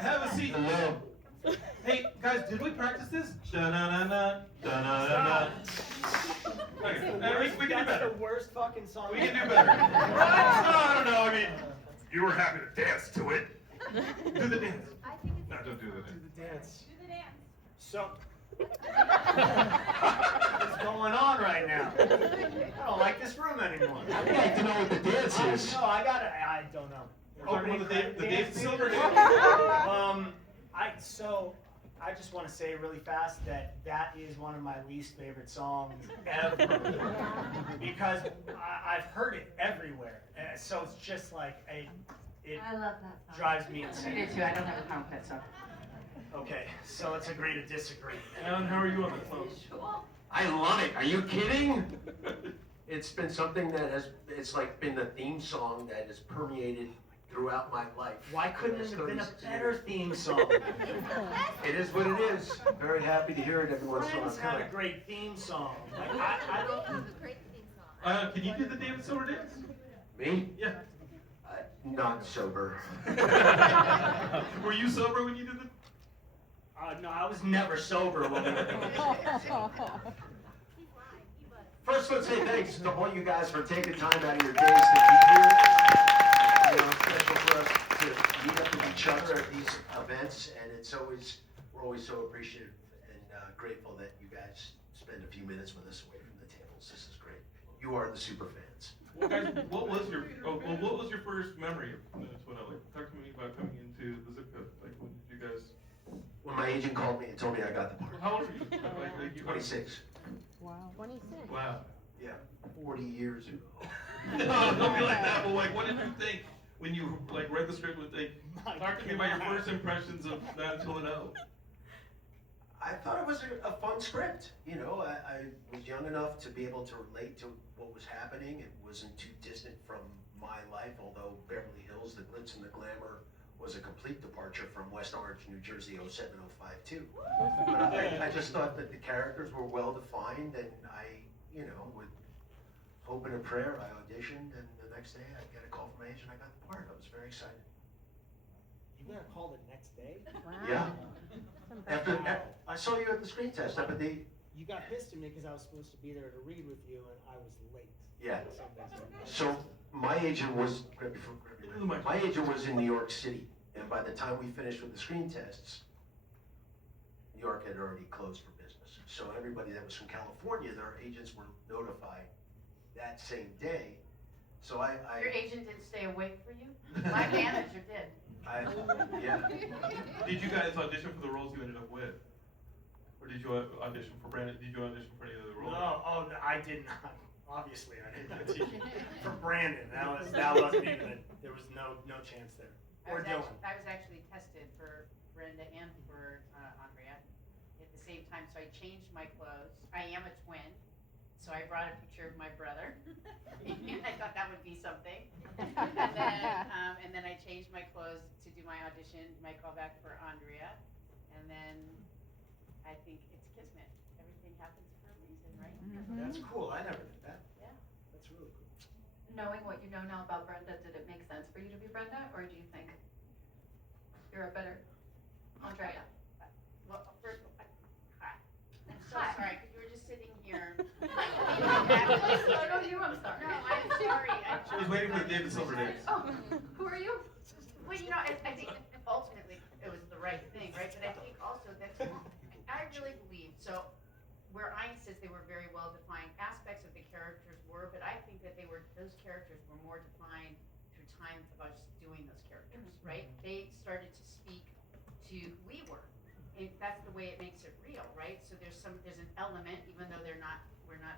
Have a seat. Hey, guys, did we practice this? Da-na-na-na, da-na-na-na. Okay, we can do better. That's the worst fucking song. We can do better. I don't know, I mean, you were happy to dance to it. Do the dance. No, don't do the dance. Do the dance. Do the dance. So, what's going on right now? I don't like this room anymore. I'd like to know what the dance is. No, I don't know. We're talking about the David Silver dance. I just want to say really fast that is one of my least favorite songs ever. Because I've heard it everywhere. So it's just like, it I love that song. drives me I insane. do too. I don't have a problem with that song. Okay, so let's agree to disagree. Alan, how are you on that song? I love it. Are you kidding? It's been something that it's like been the theme song that has permeated throughout my life. Why couldn't it have been a better theme song? It is what it is. Very happy to hear it every once in a while. Friends had a great theme song. Like, I don't. a great theme song. Can you do the David Silver dance? Me? Yeah. Not sober. Were you sober when you did the? No, I was never sober when we were doing this. He's lying. He was. First, let's say thanks to all you guys for taking time out of your days to be here. You know, it's special for us to meet up with each other at these events, and we're always so appreciative and grateful that you guys spend a few minutes with us away from the tables. This is great. You are the super fans. Well, guys, what was your first memory of Sharknado? Like, talk to me about coming into the zip code. Like, when did you guys? When my agent called me and told me I got the part. How old are you? Like you 26. Wow. 26. Wow. Yeah, 40 years ago. No, don't be like that. But like, what did you think when you like read the script? With like, talk to me about your first impressions of Not Until an O. I thought it was a fun script. You know, I was young enough to be able to relate to what was happening. It wasn't too distant from my life, although Beverly Hills, the glitz and the glamour, was a complete departure from West Orange, New Jersey, 07052. But I just thought that the characters were well defined, and with hope and a prayer, I auditioned, and the next day I get a call from my agent. I got the part. I was very excited. You got called the next day? Wow. Yeah. After I saw you at the screen test up at the. You got pissed at me because I was supposed to be there to read with you, and I was late. Yeah. So my agent was in New York City, and by the time we finished with the screen tests, New York had already closed for business. So everybody that was from California, their agents were notified that same day. So Your agent didn't stay awake for you? My manager did. Yeah. Did you guys audition for the roles you ended up with, or did you audition for Brandon? Did you audition for any of the roles? No, I did not. Obviously, I didn't audition for Brandon. That wasn't even. There was no chance there. I was actually tested for Brenda and for Andrea at the same time, so I changed my clothes. I am a twin, so I brought a picture of my brother, and I thought that would be something. And then I changed my clothes to do my audition, my callback for Andrea, and then I think it's kismet. Everything happens for a reason, right? Mm-hmm. That's cool. I never did that. Yeah. That's really cool. Knowing what you know now about Brenda, did it make sense for you to be Brenda, or do you think you're a better Andrea? Well, first, hi. I'm so Hi. sorry, because you were just sitting here. No, you, I'm sorry. No, I'm sorry. She was waiting for the David Silver dance. Oh, who are you? Well, I think ultimately it was the right thing, right? But I think also that's, I really believe, so where Ein says they were very well defined, aspects of the characters were, but I think that those characters were more defined through time of us doing those characters, right? They started to speak to who we were. And that's the way it makes it real, right? So there's an element, even though we're not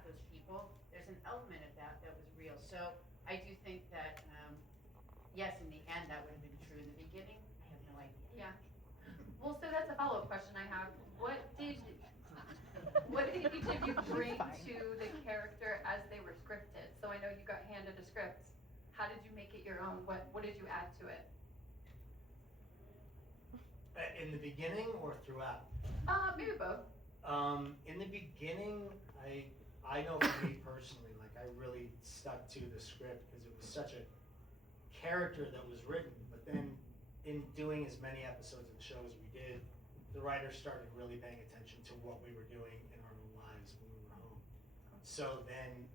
those people, there's an element of that was real. So I do think that, yes, in the end, that would have been true. In the beginning, I have no idea. Yeah. Well, so that's a follow-up question I have. What did each of you bring to the character as they were scripted? So I know you got handed a script. How did you make it your own? What did you add to it? In the beginning or throughout? Maybe both. In the beginning, I know for me personally, like I really stuck to the script because it was such a character that was written. But then, in doing as many episodes of the show as we did, the writers started really paying attention to what we were doing in our own lives when we were home. So then,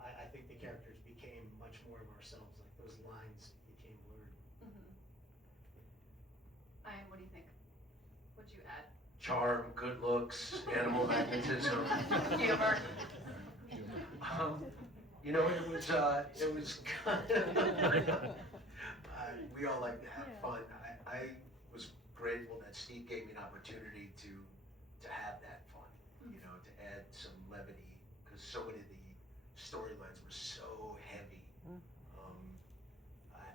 I think the characters became much more of ourselves. Like those lines became blurred. Ian, what do you think? What'd you add? Charm, good looks, animal magnetism. Humor. You know, it was kind of, we all like to have fun. I was grateful that Steve gave me an opportunity to have that fun, you know, to add some levity, because so many of the storylines were so heavy.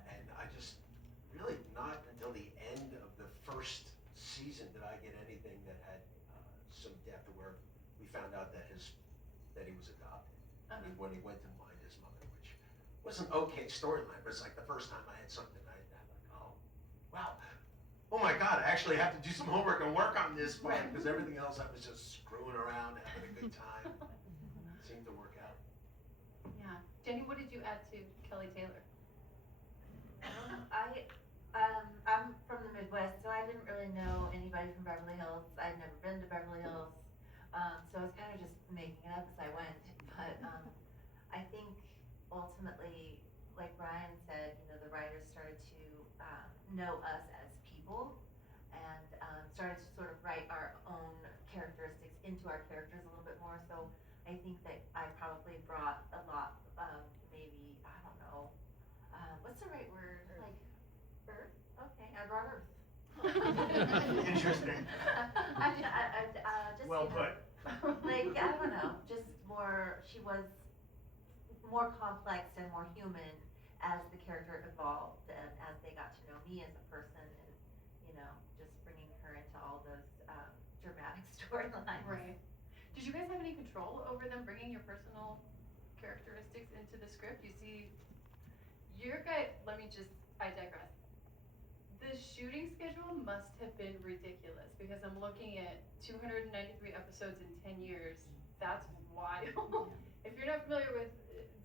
And I just, really not until the end of the first season did I get anything that had some depth, where we found out that he was adopted. When he went to find his mother, which was an okay storyline, but it's like the first time I had something I'm like, oh, wow, oh my God, I actually have to do some homework and work on this part, because everything else I was just screwing around, having a good time. It seemed to work out. Yeah. Jennie, what did you add to Kelly Taylor? I'm from the Midwest, so I didn't really know anybody from Beverly Hills. I'd never been to Beverly Hills, so I was kind of just making it up as I went. But I think ultimately, like Brian said, you know, the writers started to know us as people and started to sort of write our own characteristics into our characters a little bit more. So I think that I probably brought a lot of maybe, I don't know, what's the right word? Like Earth? Okay, I brought Earth. Interesting. Just, Well you know, put. like, I don't know, just more, she was more complex and more human as the character evolved and as they got to know me as a person, and, you know, just bringing her into all those dramatic storylines. Right. Did you guys have any control over them bringing your personal characteristics into the script? You see, your guy, I digress. The shooting schedule must have been ridiculous, because I'm looking at 293 episodes in 10 years. That's wild. If you're not familiar with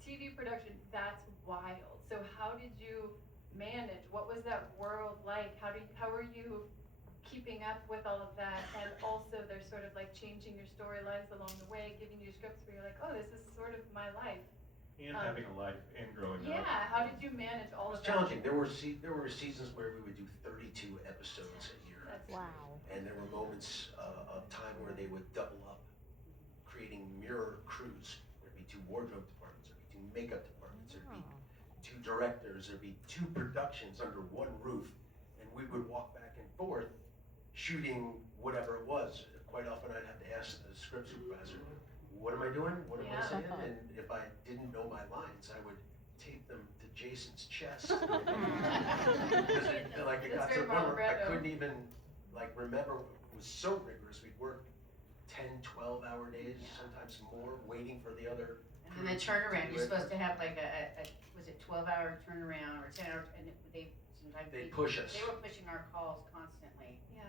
TV production, that's wild. So how did you manage? What was that world like? How were you keeping up with all of that? And also they're sort of like changing your storylines along the way, giving you scripts where you're like, oh, this is sort of my life. And having a life and growing up. Yeah, how did you manage all of It was that? challenging. There were seasons where we would do 32 episodes a year. Wow. And there were moments of time where they would double up, creating mirror crews. There'd be 2 wardrobe departments, there'd be 2 makeup departments, there'd be 2 directors, there'd be 2 productions under one roof, and we would walk back and forth shooting whatever it was. Quite often I'd have to ask the script supervisor, what am I doing? What am I saying? And if I didn't know my lines, I would tape them to Jason's chest. Because it got to the point where I couldn't even remember. It was so rigorous. We'd work 10, 12-hour days, sometimes more, waiting for the other. And then the turnaround, you're supposed to have like was it 12-hour turnaround or 10-hour, and They push us. They were pushing our calls constantly. Yeah.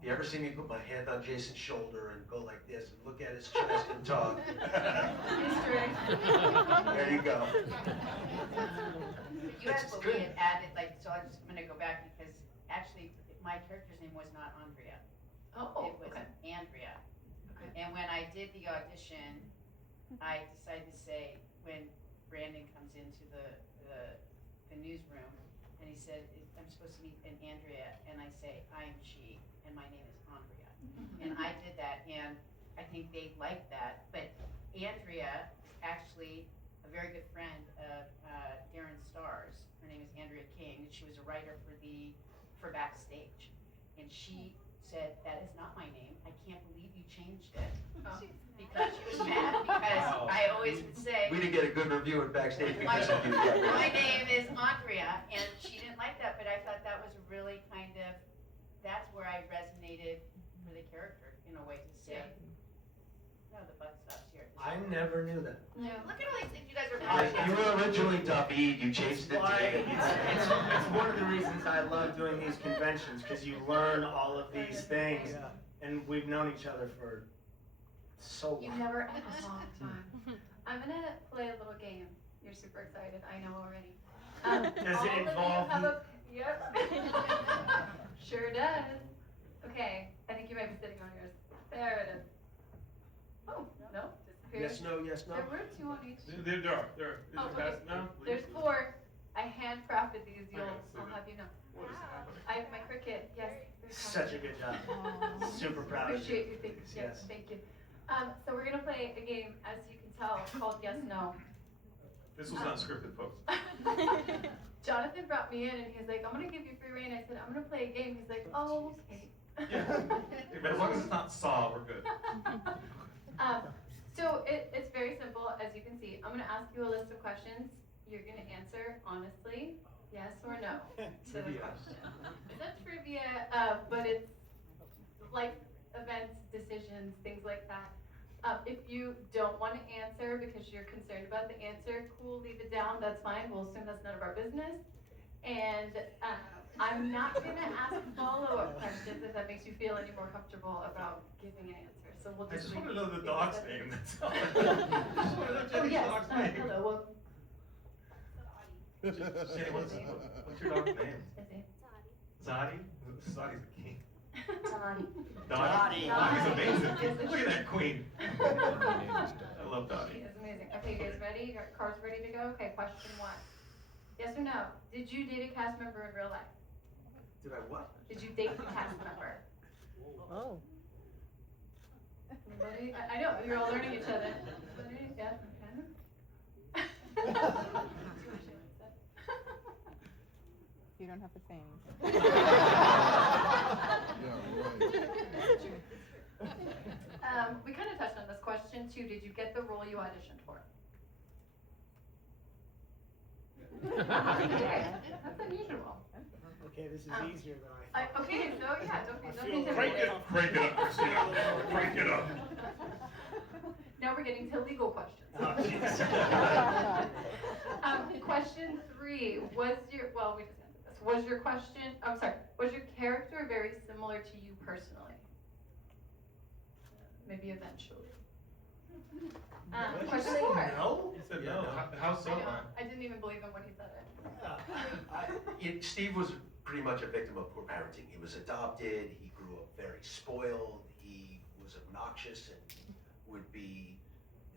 If you ever see me put my hand on Jason's shoulder and go like this and look at his chest and talk, there you go. You asked what we had added, so I'm gonna go back because actually my character's name was not Andrea. Oh, It was okay. Andrea. Okay. And when I did the audition, I decided to say, when Brandon comes into the newsroom, and he said, I'm supposed to meet an Andrea, and I say, I am she, and my name is Andrea. And I did that, and I think they liked that, but Andrea, actually, a very good friend of Darren Starr's, her name is Andrea King, and she was a writer for Backstage, and she said, that is not my name, I can't believe you changed it. Because she was mad, because I always would say, We didn't get a good review at Backstage my, because of you. my name is Andrea, and she didn't like that, but I thought that was really kind of, that's where I resonated for the character, in a way to say, no, the butt stops here. I never knew that. Yeah, look at all these things you guys are You were originally Duffy, you changed it to Why, David. it's one of the reasons I love doing these conventions, because you learn all of these things, and we've known each other for so You long. never asked. A long time. I'm gonna play a little game. You're super excited, I know already. Does all it of you involve have me? Yep. Sure does. Okay, I think you might be sitting on yours. There it is. Oh, no, disappeared. Yes, no, yes, no. There were two on each. There are. Is Oh, it okay. fast now? There's four. I handcrafted these. I gotta see I'll this. have you know. What is happening? I have my cricket. Yes. they're Such a good job. Super proud of Appreciate you. you. Thank you. Yes. Thank you. So we're gonna play a game, as you can tell, called Yes No. This was unscripted, folks. Jonathan brought me in and he's like, I'm gonna give you free reign. I said, I'm gonna play a game. He's like, oh, okay. Yeah. But as long as it's not Saw, we're good. So it's very simple, as you can see. I'm gonna ask you a list of questions. You're gonna answer honestly, yes or no, to the Trivia. question. It's not trivia, but it's life events, decisions, things like that. If you don't want to answer because you're concerned about the answer, cool, leave it down, that's fine. We'll assume that's none of our business. And I'm not gonna ask follow-up questions if that makes you feel any more comfortable about giving an answer. So we'll I just. just want to leave know the it dog's as name, is. that's all. I just want to know Oh, Jenny's yes, dog's name. hello, well. Jenny, what's your dog's name? Izzy. Zadi? Zadi's the king. Dottie. Dottie. Dottie. Dottie's Dottie. amazing. Look at that queen. I love She Dottie. is amazing. Okay, you guys ready? Your car's ready to go? Okay, question one. Yes or no? Did you date a cast member in real life? Did I what? Did you date the cast member? Oh. Anybody? I know, you're all learning each other. Anybody? Yeah, okay. You don't have to say anything. We kind of touched on this question too. Did you get the role you auditioned for? Okay, that's unusual. Okay, this is easier than I thought. Okay, so yeah, don't I be feel Crank it up, Christina. Crank it up. Now we're getting to legal questions. Oh, jeez. Question three, we just answered this. Was your character very similar to you personally? Maybe eventually. Question Say four. no? He said Yeah, no. no. How so, I know, man? I didn't even believe him when he said it. Steve was pretty much a victim of poor parenting. He was adopted, he grew up very spoiled, he was obnoxious and would be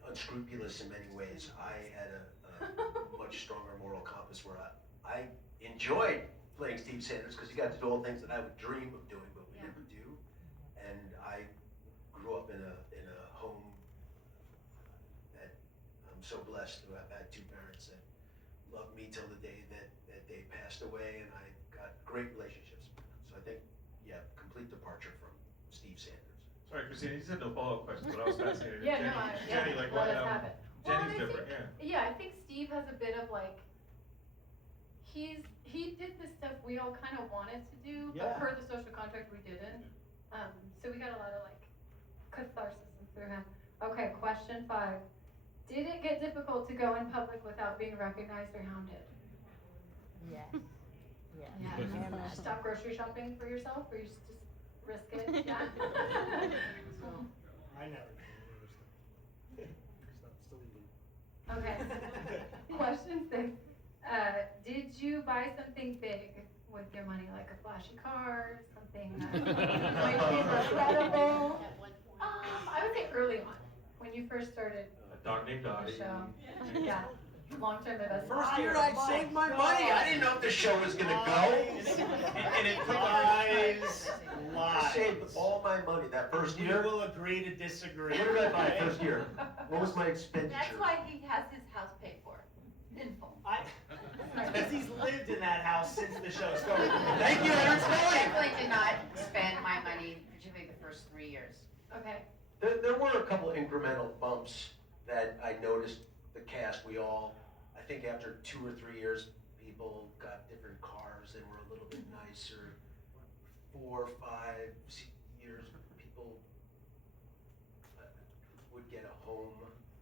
unscrupulous in many ways. I had a much stronger moral compass where I enjoyed playing Steve Sanders because he got to do all the things that I would dream of doing but would Yeah. never do. And I grew up in a home that I'm so blessed to have had two parents that loved me till the day that they passed away, and I got great relationships with them. So I think, yeah, complete departure from Steve Sanders. Sorry, Christina, you said no follow-up questions, but I was fascinated. Yeah, no, Jenny, like let what? us have it. Jenny's Well, I different, think- yeah. Yeah, I think Steve has a bit of like, he did the stuff we all kind of wanted to do, but Yeah. per the social contract we didn't. So we got a lot of like catharsis through him. Okay, question 5. Did it get difficult to go in public without being recognized or hounded? Yes. Yes. Yeah. Stop grocery shopping for yourself, or you just risk it? Yeah. I never did. Still eating. Okay. Question 6. Did you buy something big with your money, like a flashy car, something that might be regrettable? I would say early on, when you first started A dog named the Dottie. show. Yeah, long-term investment. First year I saved my money. I didn't know if the show was gonna go. And it took Lies. I Lies. saved all my money that first We year. will agree to disagree. What did I buy first year? What was my expenditure? That's why he has his house paid for, in full. Because he's lived in that house since the show started. Thank you, Aaron. I definitely did not spend my money, particularly the first 3 years. Okay. There were a couple of incremental bumps that I noticed the cast, I think after 2 or 3 years, people got different cars that were a little bit nicer. 4 or 5 years, people would get a home.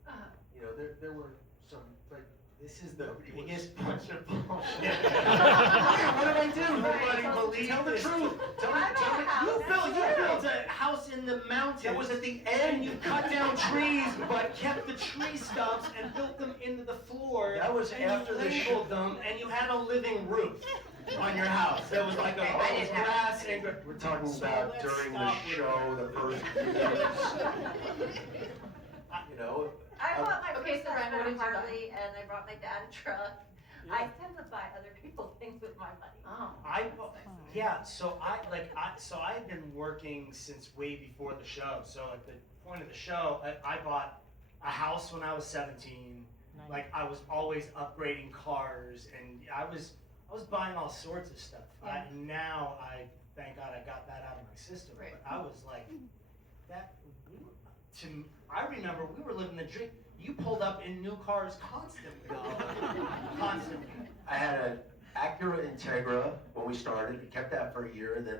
Uh, You know, there were some, like This is the biggest bunch of bullshit. What did I do? Nobody Right, believes Tell the this. truth. Tell me. I'm not a house. You built a house in the mountains. That was at the And end. you cut down trees, but kept the tree stumps and built them into the floor. That was and after you the show. labeled them, and you had a living roof on your house. There was like a Okay, I didn't have grass that. and. We're talking So about let's during the stop with show, that. the first few days. You know, I bought my Okay, first so Ryan, what husband did a you buy? Harley, and I brought my dad a truck. I tend to buy other people's things with my money. Oh. So I've been working since way before the show. So at the point of the show, I bought a house when I was 17. Nice. Like I was always upgrading cars, and I was buying all sorts of stuff. Yeah. Now thank God I got that out of my system. Right. But I was like that. I remember we were living the dream. You pulled up in new cars constantly. Constantly. I had an Acura Integra when we started. I kept that for a year, and then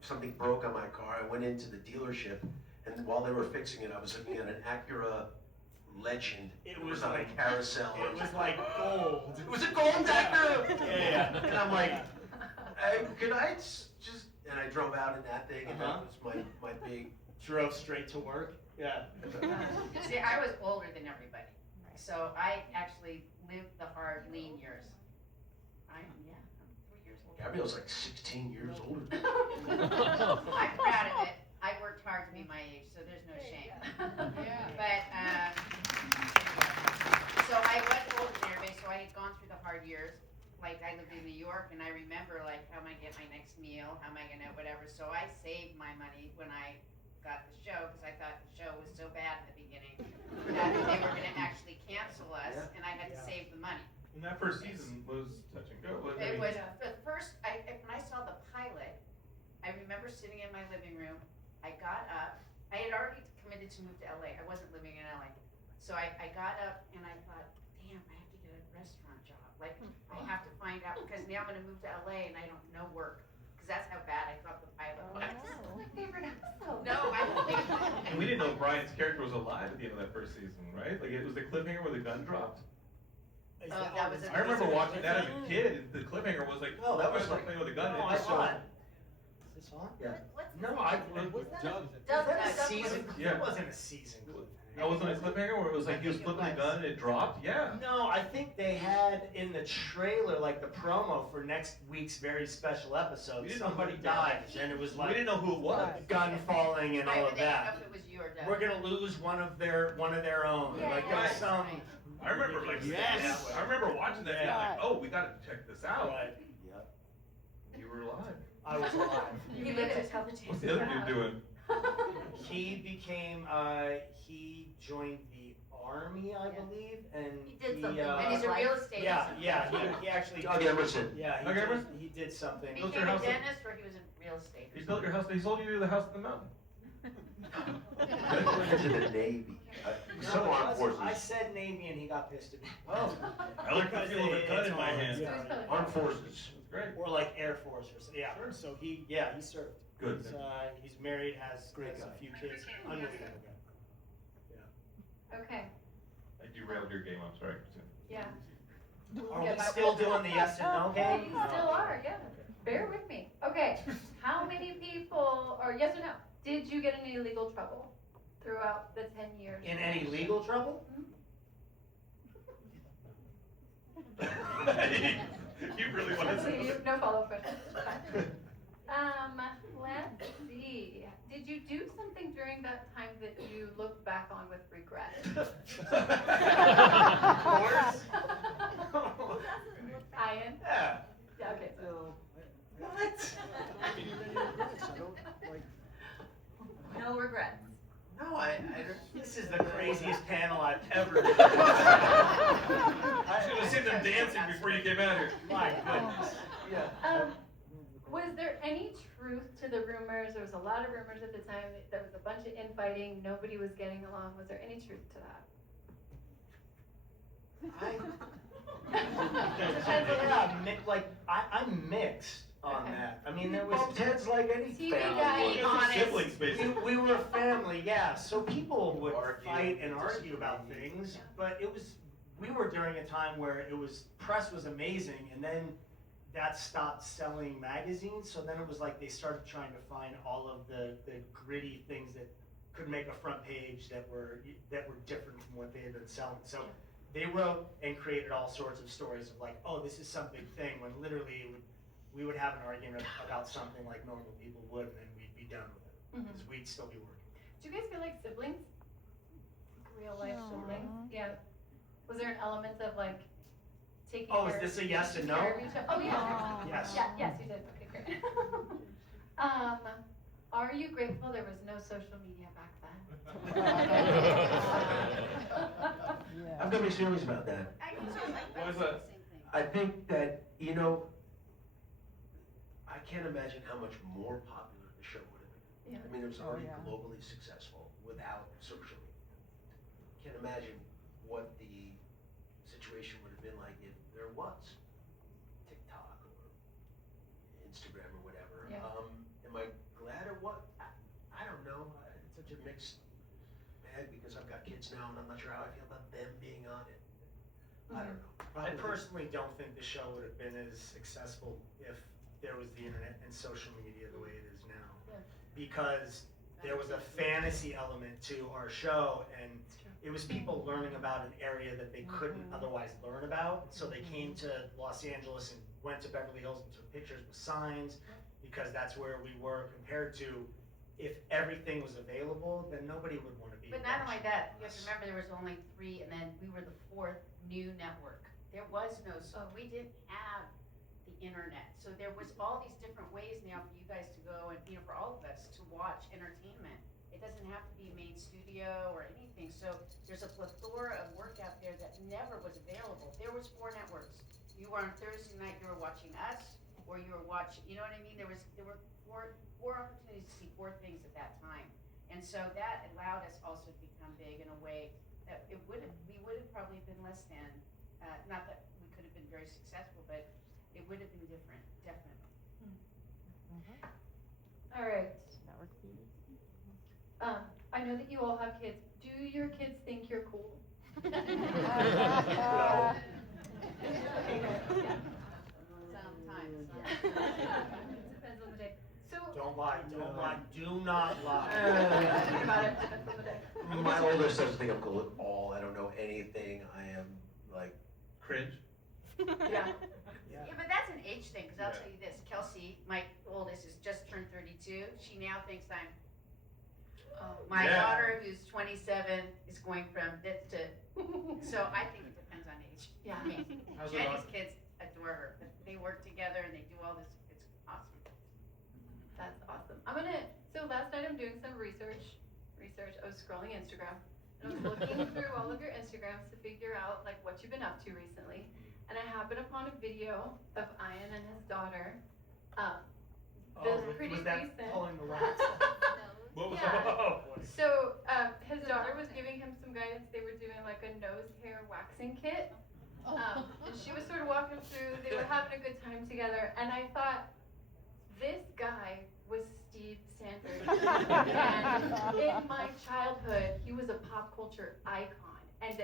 something broke on my car. I went into the dealership, and while they were fixing it, I was looking at an Acura Legend. It was on like a carousel. It was like gold. It was a gold Acura. Yeah. And I'm like, hey, could I just? And I drove out in that thing, and Uh-huh. that was my big. Drove straight to work. Yeah. See, I was older than everybody, so I actually lived the hard, lean years. I'm 3 years older. Gabrielle's like 16 years older. I'm proud of it. I worked hard to be my age, so there's no shame. But, so I was older than everybody, so I had gone through the hard years. Like, I lived in New York, and I remember, like, how am I get my next meal? How am I gonna, whatever. So I saved my money when I got the show, because I thought the show was so bad in the beginning that they were gonna actually cancel us, Yeah. and I had to Yeah. save the money. And that first season was touch and go. wasn't It was the first, when I saw the pilot, I remember sitting in my living room, I got up, I had already committed to move to LA, I wasn't living in LA. So I got up and I thought, damn, I have to get a restaurant job, like, I have to find out, because now I'm gonna move to LA and I don't know work, because that's how bad I thought the pilot was. My favorite episode. No, I don't think. And we didn't know Brian's character was alive at the end of that first season, right? Like it was the cliffhanger where the gun dropped. That was I remember watching that as a kid. The cliffhanger was like, No, that was like- playing with a gun. No, and I it just saw showed- it. Is this on? Yeah. What's No, I. was that Was Doug, that a Doug season? Yeah. It wasn't a season. That wasn't a cliffhanger where it was like he was flipping the gun and it dropped? Yeah. No, I think they had in the trailer, like the promo for next week's very special We episode, didn't know somebody who- dies, and it was We like didn't know who it was. a gun falling and I all of didn't know that. if it was you or Doug. We're gonna lose one of their own. Yeah, Like yeah. there's some. I remember like Yes. I remember watching that and being like, oh, we gotta check this out. Right. Yep. You were alive. I was alive. You You made lived it. to tell the tale. What's the other dude doing? He became. He joined the army, I believe, and He did something. And he's a real estate Yeah, agent. yeah. He actually. Doug Emerson. Yeah, Doug Emerson? he did something. He Built became your a house. dentist, or he was in real estate. He built your house. He sold you the house in the mountain. Into the Navy. Some No, armed forces. I said Navy and he got pissed at me. Oh, I like the Because feel of the it's gun in my on- hand. yeah. Armed forces. That's great. Or like Air Force or something. Yeah. Sure. So he served. Good. He's married, has Great a guy. few kids. Unbelievable guy. Okay, I derailed your game. I'm sorry. yeah. Are Yeah, we but- still doing the yes and no Yeah, game? you still are, yeah. Bear with me. Okay, how many people, or yes or no, did you get in any legal trouble throughout the 10 years? In any legal trouble? You really want to say No follow-up questions. Let's see. Did you do something during that time that you look back on with regret? Of course. Ian? Yeah. Yeah, okay. So. What? No regrets. No, I This is the craziest panel I've ever been. I should have seen them dancing before you came out here. My goodness. yeah. Was there any truth to the rumors? There was a lot of rumors at the time. There was a bunch of infighting. Nobody was getting along. Was there any truth to that? I'm mixed on Okay. that. I mean, there was. Bumped heads like any TV family guy. would. Be honest. siblings, basically. We were a family, yeah. So people would Argue, fight and argue disagree. about things, but it was we were during a time where it was, press was amazing, and then that stopped selling magazines, so then it was like they started trying to find all of the gritty things that could make a front page that were different from what they had been selling. So they wrote and created all sorts of stories of like, oh, this is some big thing, when literally we would have an argument about something like normal people would, and then we'd be done with it, because we'd still be working. Do you guys feel like siblings? Real life Aw. siblings? Yeah. Was there an element of like taking Oh, is care- this a yes and no? care of each other? Oh, yeah. Aw. Yes. Yeah, yes, you did. Okay, great. Are you grateful there was no social media back then? I've got mixed feelings about that. I do too, like, Why is that's that? the same thing. I think that, you know, I can't imagine how much more popular the show would have been. Yeah. I mean, it was Oh, already yeah. globally successful without social media. Can't imagine what the situation would have been like if there was TikTok or Instagram or whatever. Yeah. Am I glad or what? I don't know. It's such a mixed bag because I've got kids now and I'm not sure how I feel about them being on it. I don't know. I Probably- personally don't think the show would have been as successful if there was the internet and social media the way it is now. Yeah. Because there was a fantasy element to our show, and it was people learning about an area that they couldn't otherwise learn about. So they came to Los Angeles and went to Beverly Hills and took pictures with signs, because that's where we were, compared to if everything was available, then nobody would want to be. But not only watching that, you have to us. remember there was only 3, and then we were the 4th new network. There was no, so we didn't have the internet. So there was all these different ways now for you guys to go and, you know, for all of us to watch entertainment. It doesn't have to be main studio or anything. So there's a plethora of work out there that never was available. There was 4 networks. You were on Thursday night, you were watching us, or you were watching, you know what I mean? There were four opportunities to see 4 things at that time. And so that allowed us also to become big in a way that we would have probably been less than, not that we could have been very successful, but it would have been different, definitely. All right. Network TV. I know that you all have kids. Do your kids think you're cool? Sometimes. Depends on the day. So. Don't lie, do not lie. Think about it. Depends on the day. My oldest doesn't think I'm cool at all. I don't know anything. I am like, Cringe. Yeah. Yeah. Yeah, but that's an age thing, because I'll tell you this, Kelsey, my oldest, has just turned 32. She now thinks I'm, my Yeah. daughter, who's 27, is going from this to, so I think it depends on age. Yeah. I mean, How's it Jenny's on? kids adore her. They work together and they do all this, it's awesome. That's awesome. So last night I'm doing some research. I was scrolling Instagram, and I was looking through all of your Instagrams to figure out like what you've been up to recently. And I happened upon a video of Ian and his daughter. Pretty Was that recent. pulling the wax? What was Yeah. Oh, boy. So his daughter was giving him some guidance. They were doing like a nose hair waxing kit. And she was sort of walking him through. They were having a good time together, and I thought, this guy was Steve Sanders. And in my childhood, he was a pop culture icon, and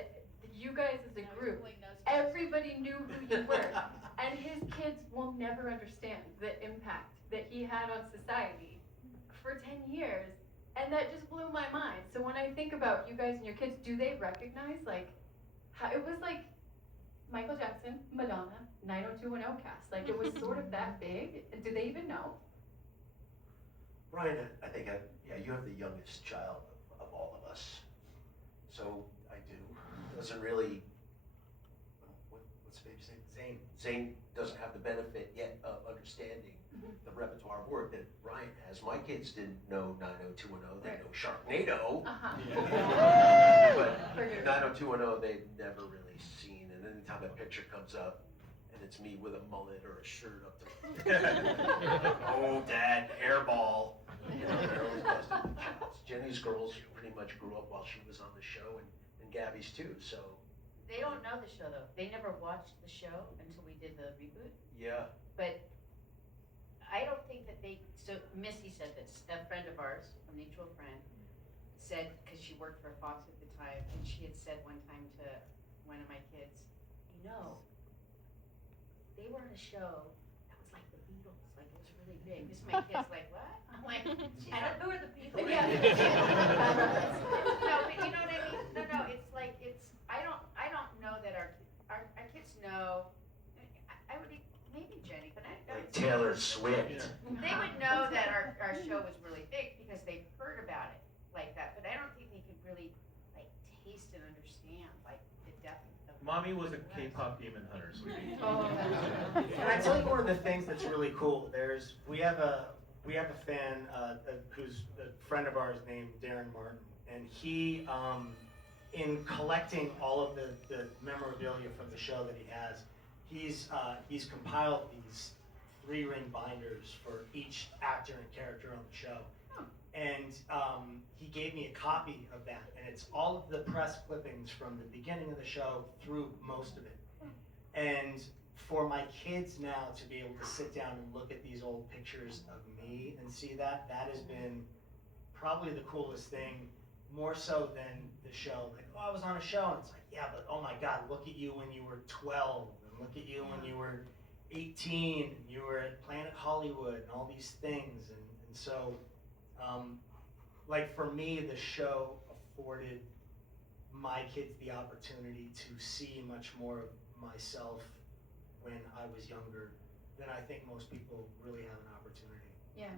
you guys as a group, everybody knew who you were. And his kids will never understand the impact that he had on society for 10 years. And that just blew my mind. So when I think about you guys and your kids, do they recognize like how it was like Michael Jackson, Madonna, 90210 cast? Like it was sort of that big. Do they even know? Brian, I think, yeah, you have the youngest child of all of us. So I do. Doesn't really, what's the baby's name? Zane doesn't have the benefit yet of understanding the repertoire of work that Brian has. My kids didn't know 90210, they know Sharknado. But For your- 90210, they've never really seen. And anytime a picture comes up, and it's me with a mullet or a shirt up to, oh, Dad, hairball. You know, they're always busting the chops. Jenny's girls pretty much grew up while she was on the show, and Gabby's too. So They don't know the show though. They never watched the show until we did the reboot. yeah, But I don't think that so Missy said this, a friend of ours, a mutual friend, said, because she worked for Fox at the time, and she had said one time to one of my kids, they were in a show that was like the Beatles, like it was really big. This my kid's like, what? I'm like, I don't know who are the Beatles. Yeah. No, but you know what I mean? No, it's like I don't know that our kids know. I would maybe Jennie, but I Like Taylor Swift. they would know that our show was really big because they've heard about it like that, but I don't think they could really like taste and understand like the depth of Mommy was a K-pop demon hunter, sweetie. Oh, And I tell you one of the things that's really cool. We have a fan who's a friend of ours named Darren Martin, and he in collecting all of the memorabilia from the show that he has, he's compiled these 3-ring binders for each actor and character on the show. And he gave me a copy of that, and it's all of the press clippings from the beginning of the show through most of it. And for my kids now to be able to sit down and look at these old pictures of me and see that has been probably the coolest thing, more so than the show. Like, oh, I was on a show, and it's like, yeah, but oh my God, look at you when you were 12, and look at you when you were 18, and you were at Planet Hollywood, and all these things. And so, like for me, the show afforded my kids the opportunity to see much more of myself when I was younger than I think most people really have an opportunity. Yeah.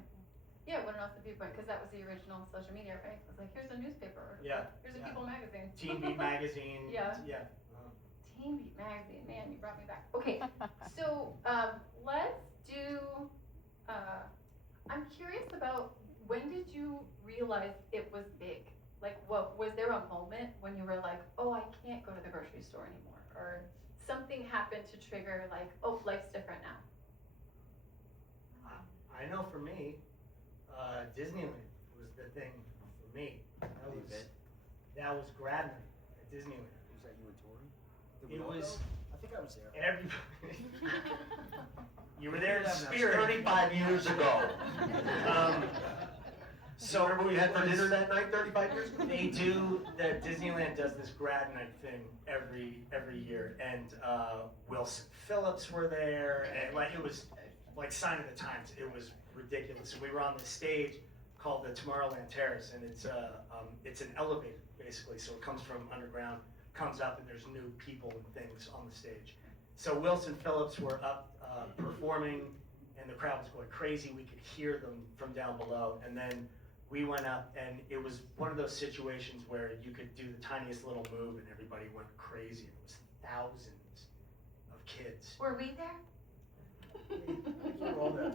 Yeah, what an awesome viewpoint, because that was the original social media, right? It was like, here's a newspaper. Yeah. Here's a yeah. People magazine. Teen Beat magazine. Yeah. Yeah. Teen Beat magazine, man, you brought me back. Okay, so let's do, I'm curious about, when did you realize it was big? Like, what, was there a moment when you were like, oh, I can't go to the grocery store anymore? Or something happened to trigger like, oh, life's different now? I know for me, Disneyland was the thing for me. That was grad night at Disneyland. Was that you and Tori? Did It we all was- go? I think I was there. Everybody. You were there in spirit. 35 years ago. So remember we had for dinner that night 35 years ago? They do, Disneyland does this grad night thing every year, and Wilson Phillips were there, and like it was like sign of the times. It was ridiculous. We were on this stage called the Tomorrowland Terrace, and it's an elevator basically. So it comes from underground, comes up, and there's new people and things on the stage. So Wilson Phillips were up performing, and the crowd was going crazy. We could hear them from down below, and then we went up, and it was one of those situations where you could do the tiniest little move, and everybody went crazy. It was thousands of kids. Were we there? We were all there.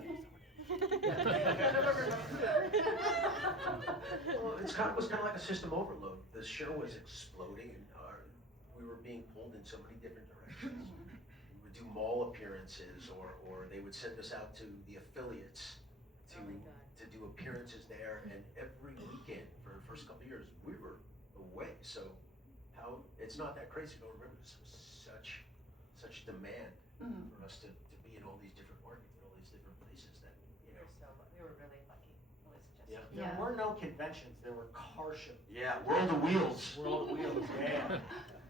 Well, it was kind of like a system overload. The show was exploding, and we were being pulled in so many different directions. We would do mall appearances, or they would send us out to the affiliates to do appearances there. And every weekend for the first couple of years, we were away. So it's not that crazy. Don't remember this was such demand for us to be in all these different markets and all these different places that we were really lucky. It was just Yeah. There were no conventions. There were car shows. Yeah, World of Wheels. World Wheels, yeah.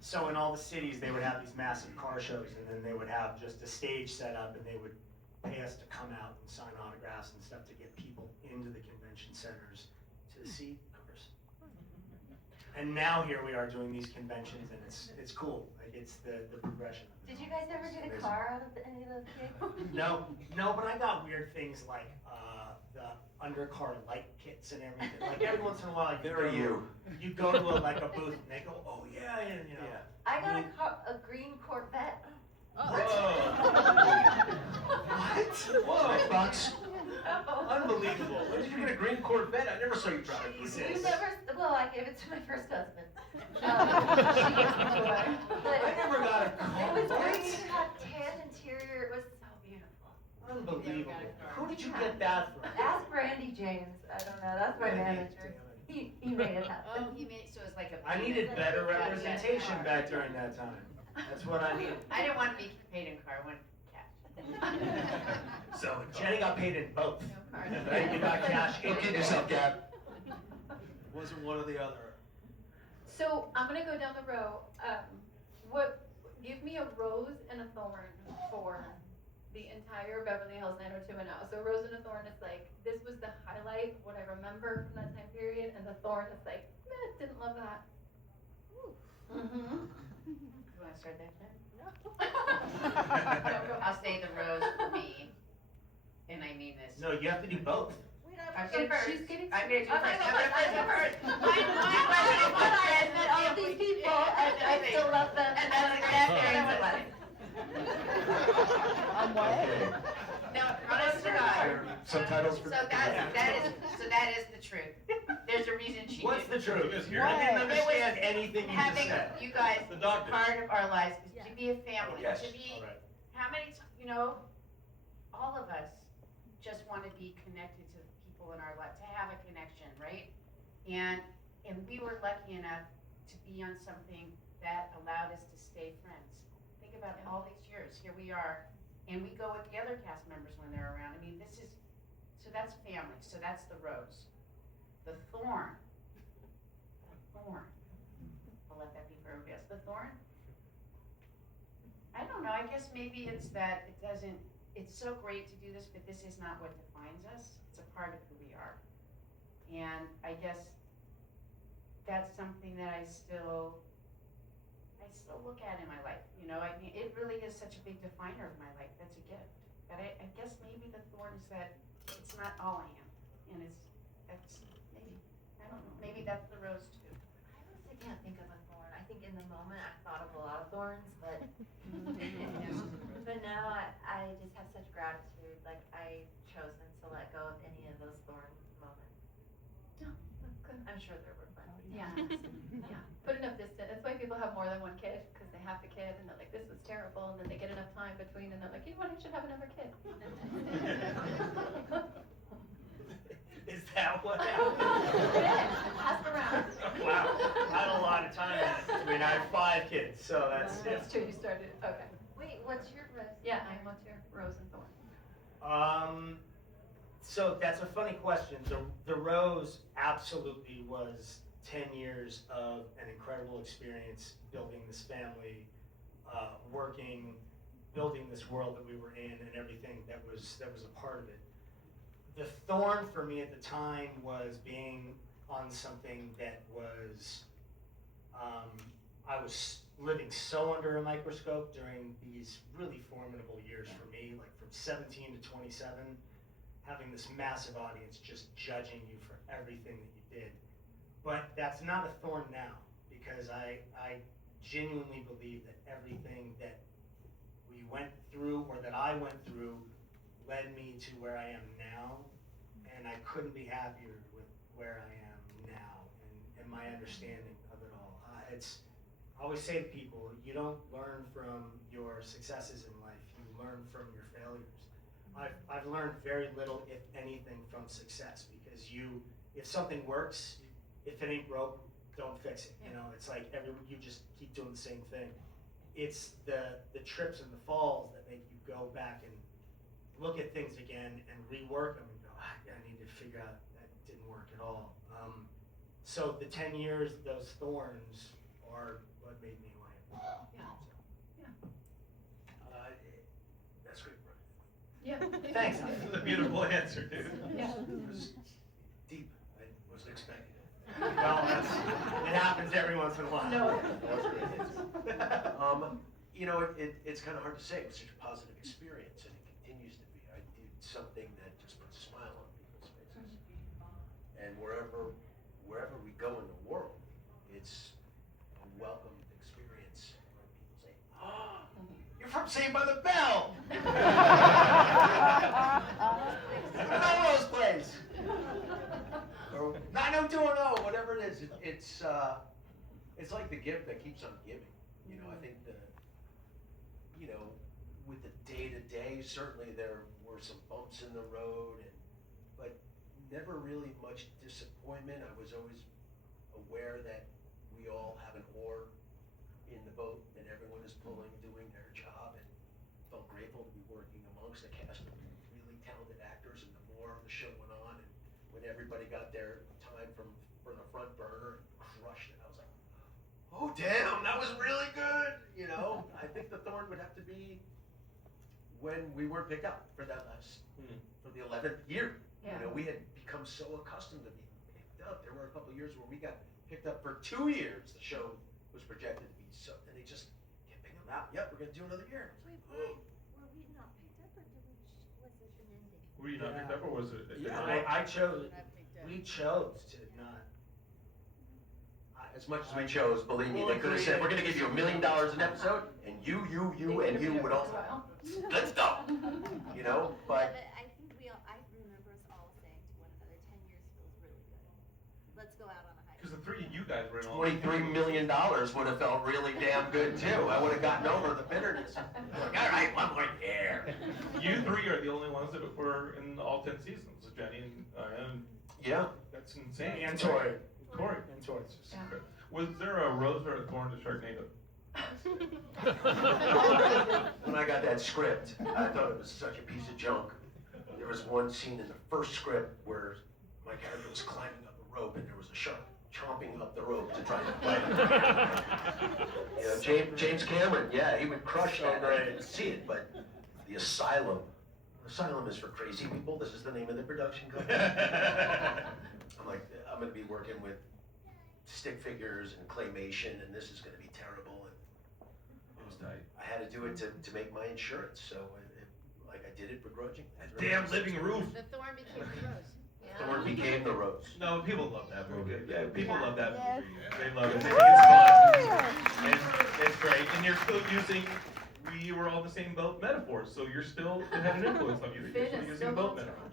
So in all the cities, they would have these massive car shows, and then they would have just a stage set up, and they would pay us to come out and sign autographs and stuff to get people into the convention centers to see numbers. And now here we are doing these conventions, and it's cool. Like it's the progression. Did you guys ever get a car out of any of those gigs? No, but I got weird things like the undercar light kits and everything. Like every once in a while, you go to a booth and they go, oh yeah, and you know. Yeah. I got a green Corvette. What? What? $5? Oh. Unbelievable. When did you get a green Corvette? I never saw you drive a green Jesus. You Corvette. I gave it to my first husband. She gave me joy. But I never got a it was car. green, it had tan interior, it was so beautiful. Unbelievable. Who did you get that from? Ask Brandy James, I don't know, that's my manager. He made it happen. he made it so it was like a. I needed better representation back during that time. That's what I needed. I didn't want to be paid in car. I wanted cash. Sell the car. Jenny got paid in both. No car. Right? You got cash. Go get yourself, Gab. Wasn't one or the other. So I'm gonna go down the row. Give me a rose and a thorn for the entire Beverly Hills 90210. So rose and a thorn is like, this was the highlight of what I remember from that time period, and the thorn is like, didn't love that. Mm-hmm. You wanna start that, Jen? No. I'll say the rose for me, and I mean this. No, you have to do both. I'm gonna first. She's getting. I'm gonna do I'm first. gonna I'm go gonna first. first. I've met all these people, and I still love them. And that's exactly what it was. I'm what? No, honest to God. Subtitles for. So that is the truth. There's a reason she What's the did. truth? Because you're- I didn't understand anything you just Having said. you guys The be doctor. part of our lives is to be a family, Yes, to be, all right. how many, all of us just wanna be connected to the people in our life, to have a connection, right? And we were lucky enough to be on something that allowed us to stay friends. Think about all these years, here we are, and we go with the other cast members when they're around. I mean, so that's family, so that's the rose. The thorn, I'll let that be for everybody else. The thorn, I don't know, I guess maybe it's that it's so great to do this, but this is not what defines us. It's a part of who we are. And I guess that's something that I still look at in my life, I mean, it really is such a big definer of my life. That's a gift. But I guess maybe the thorn is that it's not all I am. And that's maybe, I don't know, maybe that's the rose too. I honestly can't think of a thorn. I think in the moment I thought of a lot of thorns, but but now I just have such gratitude. Like I've chosen to let go of any of those thorn moments. Good. I'm sure there were plenty. Yeah. Yeah. Put enough distance. That's why people have more than one kid, because they have the kid and they're like, this was terrible, and then they get enough time between and they're like, you know what, I should have another kid. Is that what happened? Pass it around. Wow, I had a lot of time in it. I mean, I have 5 kids, so that's. That's true, you started, okay. Wait, what's your rose? Yeah, what's your rose and thorn? So that's a funny question. The rose absolutely was 10 years of an incredible experience building this family, working, building this world that we were in, and everything that was a part of it. The thorn for me at the time was being on something that was, I was living so under a microscope during these really formidable years for me, like from 17 to 27, having this massive audience just judging you for everything that you did. But that's not a thorn now, because I genuinely believe that everything that we went through, or that I went through, led me to where I am now, and I couldn't be happier with where I am now and my understanding of it all. I always say to people, you don't learn from your successes in life, you learn from your failures. I've learned very little, if anything, from success, because if something works, if it ain't broke, don't fix it. It's like you just keep doing the same thing. It's the trips and the falls that make you go back and look at things again and rework them and go, I need to figure out that didn't work at all. So the 10 years, those thorns are what made me who I am. Yeah. That's great, bro. Yeah. Thanks. That's a beautiful answer, dude. Yeah. It was deep. I wasn't expecting it. Well, it happens every once in a while. No. It's kind of hard to say. It was such a positive experience, and it continues to be. I did something that just puts a smile on people's faces. And wherever we go in the world, it's a welcome experience when people say, "Oh, you're from Saved by the Bell." Melrose Place. Or 90210, whatever it is. It's like the gift that keeps on giving. I think with the day-to-day, certainly there were some bumps in the road, but never really much disappointment. I was always aware that we all have an oar in the boat, and everyone is pulling, doing their job, and felt grateful to be working amongst a cast of really talented actors. And the more the show went on, and when everybody got their time for the front burner and crushed it, I was like, oh damn, that was really good. You know, I think the thorn would have to be when we weren't picked up for that last, for the 11th year. Yeah. You know, we had become so accustomed to being picked up. There were a couple of years where we got picked up for 2 years. The show was projected to be so, and they just kept picking them out. Yep, we're gonna do another year. Wait, were we not picked up, or was it an ending? Were you not picked up, or was it? Yeah, I chose, we chose to not. As much as we chose, believe me, they could have said, we're gonna give you $1 million an episode, and you would all, let's go. You know, but I think I remember us all saying to one another, 10 years feels really good. Let's go out on a hike. Because the three of you guys were in all. $23 million would have felt really damn good too. I would have gotten over the bitterness. Like, all right, one more year. You three are the only ones that were in all 10 seasons. Jennie and Yeah. that's insane. And Tori. Corey. And Tori. Was there a rose or a thorn to Sharknado? When I got that script, I thought it was such a piece of junk. There was one scene in the first script where my character was climbing up a rope and there was a shark chomping up the rope to try to bite him. You know, James Cameron, yeah, he would crush that. I didn't see it, but the Asylum is for crazy people. This is the name of the production company. I'm like, I'm gonna be working with stick figures and claymation, and this is gonna be terrible. And It was tight. I had to do it to make my insurance, so like I did it begrudgingly. Damn living roof. The thorn became the rose. Thorn became the rose. No, people love that movie. Yeah, people love that Yes. movie. They love it. They think it's fun. It's great. And you're still using, we were all in the same boat metaphors, so you're still, it had an influence on you. You're Finn still is using still boat going metaphors.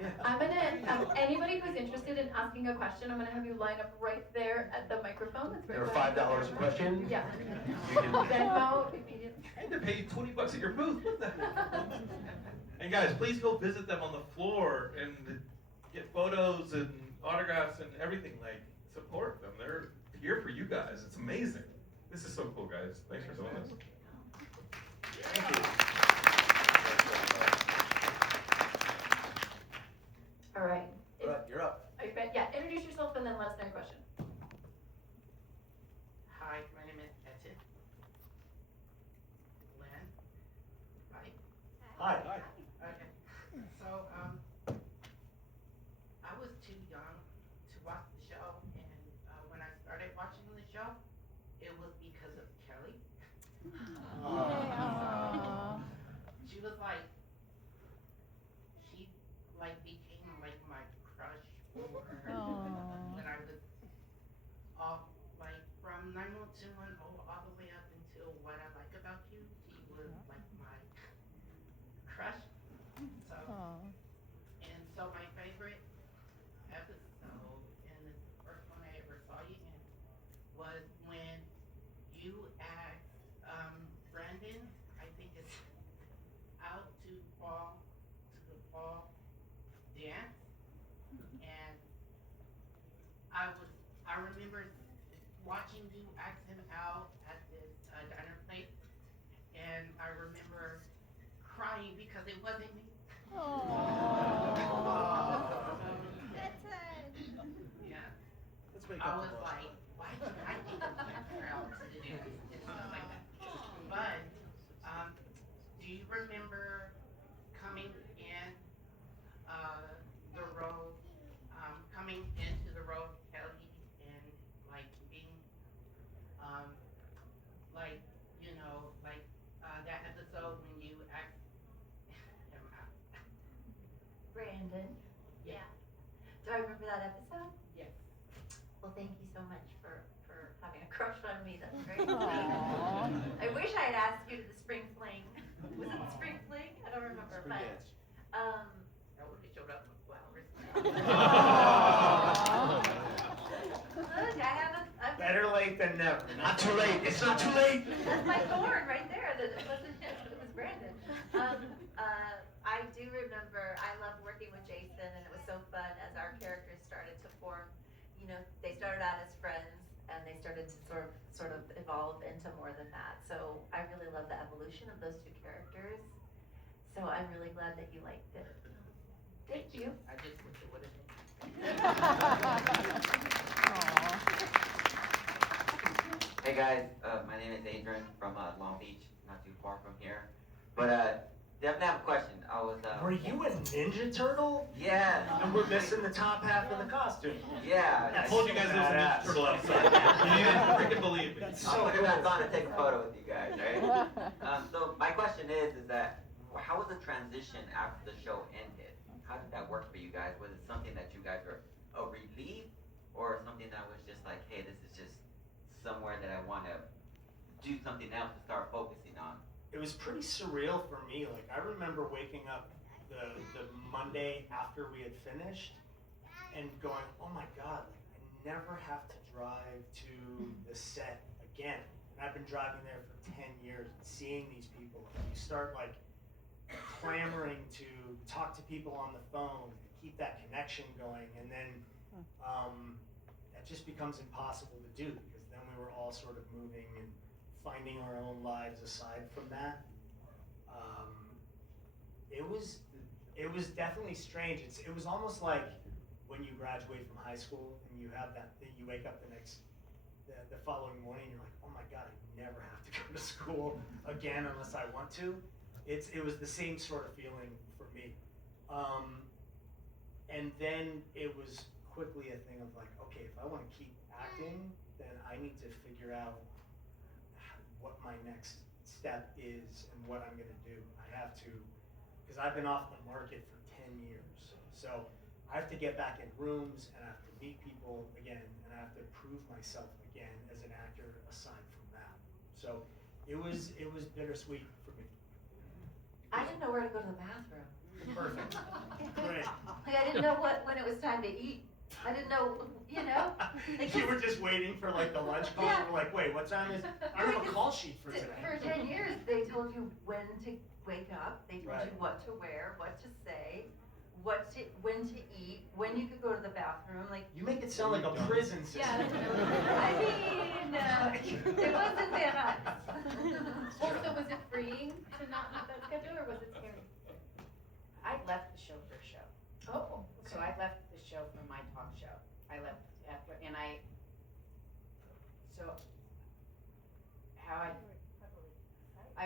Yeah. I'm gonna, anybody who's interested in asking a question, I'm gonna have you line up right there at the microphone. That's There right are $5 a question. Yeah. You can- Venmo immediately. I had to pay you $20 at your booth. What the heck? And guys, please go visit them on the floor and get photos and autographs and everything. Like, support them. They're here for you guys. It's amazing. This is so cool, guys. Thanks for doing this. Thank you. All right. All right, you're up. Are you ready? Yeah, introduce yourself and then let us know your question. Hi, my name is Etin. Lynn. Hi. Hi. Okay. So, I was too young to watch the show, and when I started watching the show, it was because of Kelly. Aw. She was like, she like became like my crush for when I was off, like from 90210 all the way up until What I Like About You. She was like my crush. So, Aw. and so my favorite episode, and the first one I ever saw you in, was when you asked Brandon, I think it's out to the fall dance, and I remember watching you ask him out at this diner place, and I remember crying because it wasn't me. Yeah. Let's make I up was the like, why did I think of that crowd to do this and stuff like that? But, do you remember coming in the road, coming into the road, Kelly, and like being, like, you know, like that episode when you asked him out? Brandon. Yeah. Do I remember that episode? Yes. Well, thank you so much for having a crush on me. That's very Aw. sweet. I wish I had asked you to the spring fling. Was it the spring fling? I don't remember. Spring But dance. I would have showed up with flowers. look, I have a Better late than never. Not too late. It's not too late. That's my thorn right there. That it wasn't him, but it was Brandon. I do remember. I loved working with Jason, and it was so fun as our characters started to form. You know, they started out as friends, and they started to sort of evolve into more than that. So I really love the evolution of those two characters. So I'm really glad that you liked it. Thank you. I just wish it would have been. Aw. guys, my name is Adrian from Long Beach, not too far from here. But definitely have a question. I was Were you a Ninja Turtle? Yeah. And we're missing the top half of the costume. Yeah. I told you guys there was a Ninja Turtle outside. You didn't freaking believe me. I'll put it back on and take a photo with you guys, right? So my question is that how was the transition after the show ended? How did that work for you guys? Was it something that you guys were a relief, or something that was just like, hey, this is just somewhere that I want to do something else to start focusing on? It was pretty surreal for me. Like, I remember waking up the Monday after we had finished and going, oh my God, like, I never have to drive to the set again. And I've been driving there for 10 years and seeing these people. And you start like clamoring to talk to people on the phone and keep that connection going. And then that just becomes impossible to do, because then we were all sort of moving and finding our own lives aside from that. It was definitely strange. It was almost like when you graduate from high school and you have that thing, you wake up the following morning and you're like, oh my God, I never have to go to school again unless I want to. It was the same sort of feeling for me. And then it was quickly a thing of like, okay, if I want to keep acting, then I need to figure out what my next step is and what I'm gonna do. I have to, because I've been off the market for 10 years. So I have to get back in rooms and I have to meet people again, and I have to prove myself again as an actor aside from that. So it was bittersweet for me. I didn't know where to go to the bathroom. Perfect. Great. Like, I didn't know when it was time to eat. I didn't know, you know? Like, You were just waiting for like the lunch call. Yeah. You were like, wait, what time is? I don't have a call sheet for today. For 10 years, they told you when to wake up, they told you Right. what to wear, what to say, when to eat, when you could go to the bathroom, like. You make it sound like a prison system. Yeah. I mean, it wasn't that nice. Well, so was it freeing to not have that schedule, or was it scary? I left the show for a show. Oh, So I left the show for my talk show. I left after, and I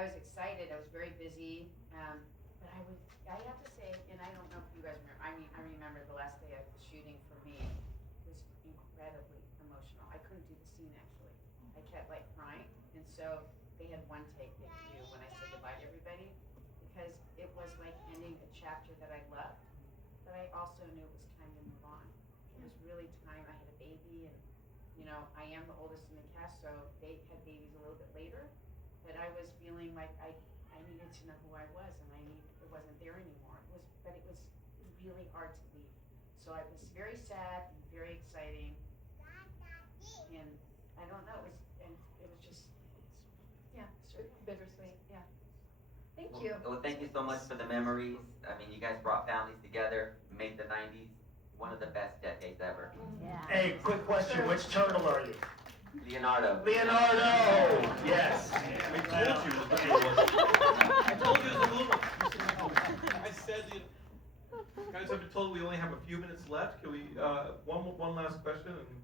was excited, I was very busy, but I have to say, and I don't know if you guys remember, I remember the last day of shooting for me was incredibly emotional. I couldn't do the scene actually. I kept like crying, and so they had one take they could do when I said goodbye to everybody, because it was like ending a chapter that I loved, but I also knew it was time to move on. It was really time. I had a baby, and you know, I am the oldest in the cast, so they had babies a little bit later. But I was feeling like I needed to know who I was, and it wasn't there anymore. But it was really hard to leave. So it was very sad and very exciting, and I don't know. It was just bittersweet. Yeah. Thank you. Well, thank you so much for the memories. I mean, you guys brought families together, made the 90s one of the best decades ever. Yeah. Hey, quick question, which turtle are you? Leonardo. Leonardo! Yes. I told you it was the little one. I told you it was the little one. I said, guys, I've been told we only have a few minutes left. Can we, one last question? And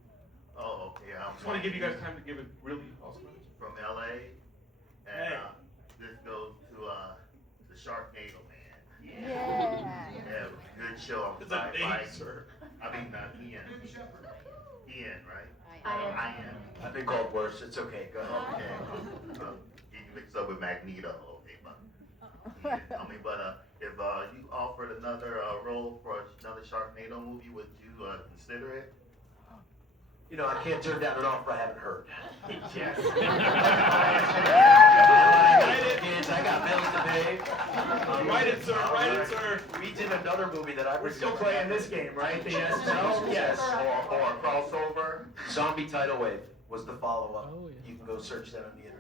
Oh, okay. I just want to give you guys time to give it really awesome. From LA, and this goes to the Sharknado man. Yeah. Yeah, it was a good show. It's a name, sir. I mean, Ian. Ian, right? Ian. I've been called worse. It's okay. Go ahead. Okay. You mixed up with Magneto. Okay, but if you offered another role for another Sharknado movie, would you consider it? You know, I can't turn down an offer I haven't heard. Yes. Kids, I got bills to pay. Write it, sir. Write it, sir. We did another movie that I We're still playing this game, right? The yes, no? Yes. Or a crossover? Zombie Tidal Wave was the follow-up. Oh, yeah. You can go search that on the internet.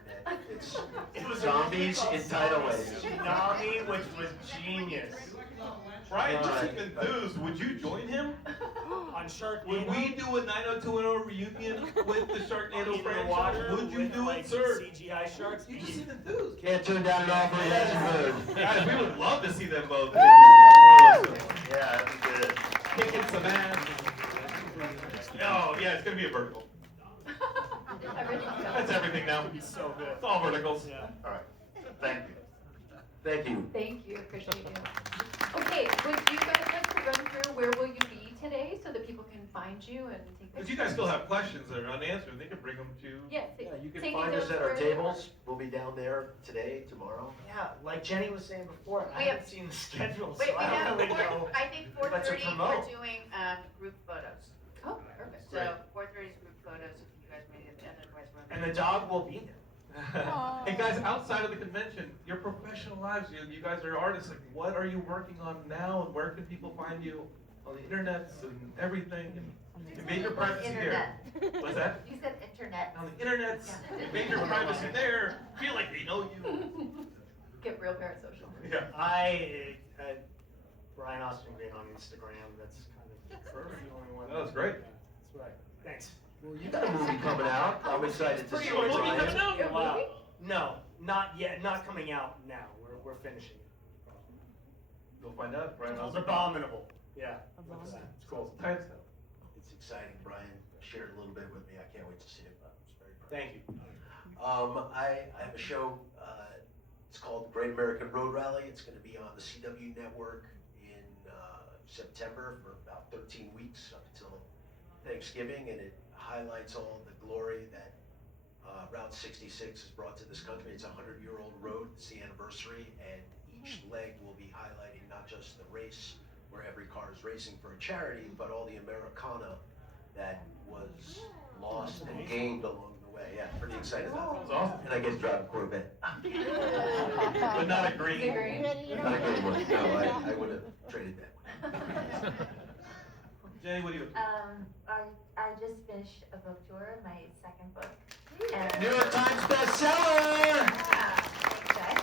It's It was Zombies originally in called Tidal Wave. Tsunami, which was genius. Brian, just enthused. Would you join him? On Sharknado. Would we do a 90210 reunion with the Sharknado in the franchise? water Would you with, do like, it, sir? CGI sharks. You just seem enthused. Can't turn down an offer he hasn't heard. Guys, we would love to see them both. Yeah, that'd be good. Kicking some ass. No, yeah, it's gonna be a vertical. Everything's going. That's everything now. He's so good. It's all verticals. Yeah. All right, thank you. Thank you. Thank you, appreciate you. Okay, would you guys like to run through where will you be today so that people can find you and take If pictures? you guys still have questions that are unanswered, they can bring them to. Yeah, Yeah, you can taking find us those at our further. tables. We'll be down there today, tomorrow. Yeah, like Jenny was saying before, I We haven't have- seen the schedule, so Wait, we I have, don't really know. I think what to 4:30, promote. we're doing, group photos. Oh, perfect. So 4:30 is group photos, if you guys make it, otherwise we're. And the dog will be there. Hey guys, outside of the convention, your professional lives, you guys are artists, like what are you working on now and where can people find you on the internets and everything and invade your privacy there? What's that? You said internet. On the internets, invade your privacy there, feel like they know you. Get real parasocial. Yeah. Brian Austin Green on Instagram, that's kind of the only one. That was great. Yeah, that's right. Thanks. Well, you got a movie coming out. I'm excited to see You got a it, movie Brian. coming out? Your Wow. movie? No, not yet, not coming out now, we're finishing it. You'll find out, Brian. It's abominable, yeah. Abominable. It's cool. Tight stuff. It's exciting. Brian shared a little bit with me. I can't wait to see it. It's very proud. Thank you. I have a show, it's called Great American Road Rally. It's gonna be on the CW network in September for about 13 weeks up until Thanksgiving, and it highlights all the glory that Route 66 has brought to this country. It's a 100-year-old road. It's the anniversary, and each leg will be highlighting not just the race where every car is racing for a charity, but all the Americana that was lost and gained along the way. Yeah, pretty excited about That's awesome. that. And I get to drive a Corvette. But not a green. Is it green? Not a good one. No, I would have traded that one. Jenny, what do you? I just finished a book tour, my second book. And New York Times bestseller! yeah, thanks, guys.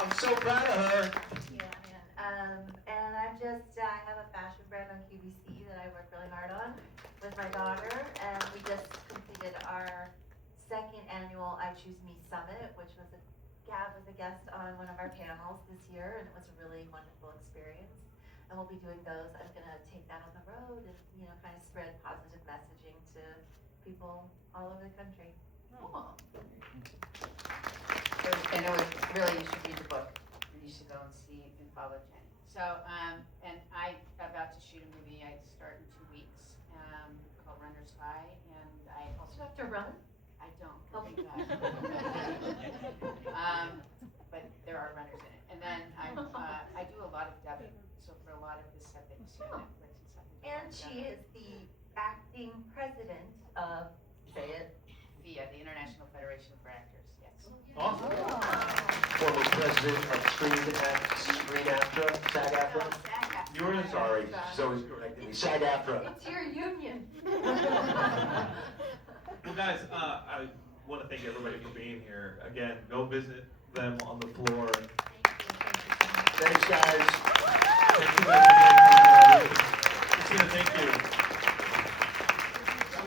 I'm so proud of her. Yeah, man. And I have a fashion brand on QVC that I work really hard on with my daughter, and we just completed our second annual I Choose Me Summit, which was Gab was a guest on one of our panels this year, and it was a really wonderful experience. And we'll be doing those. I'm gonna take that on the road and, kind of spread positive messaging to people all over the country. Cool. I know it's really, you should read the book, and you should go and see and follow Jennie. So, and I'm about to shoot a movie, I start in 2 weeks, called Runner's High, and I You also. have to run? I don't, Oh. thank God. But there are runners in it, and then I do a lot of dubbing, so for a lot of the stuff that you see on Netflix and stuff. I do a lot And of she dubbing. is the acting president of, say it, FIA, the International Federation for Actors, yes. Awesome. Former president of SAG-AFTRA. SAG-AFTRA. You were in- Sorry, she's always correcting me. SAG-AFTRA. It's your union. Well, guys, I want to thank everybody for being here. Again, go visit them on the floor. Thanks, guys. Thank you guys for being here. Christina, thank you.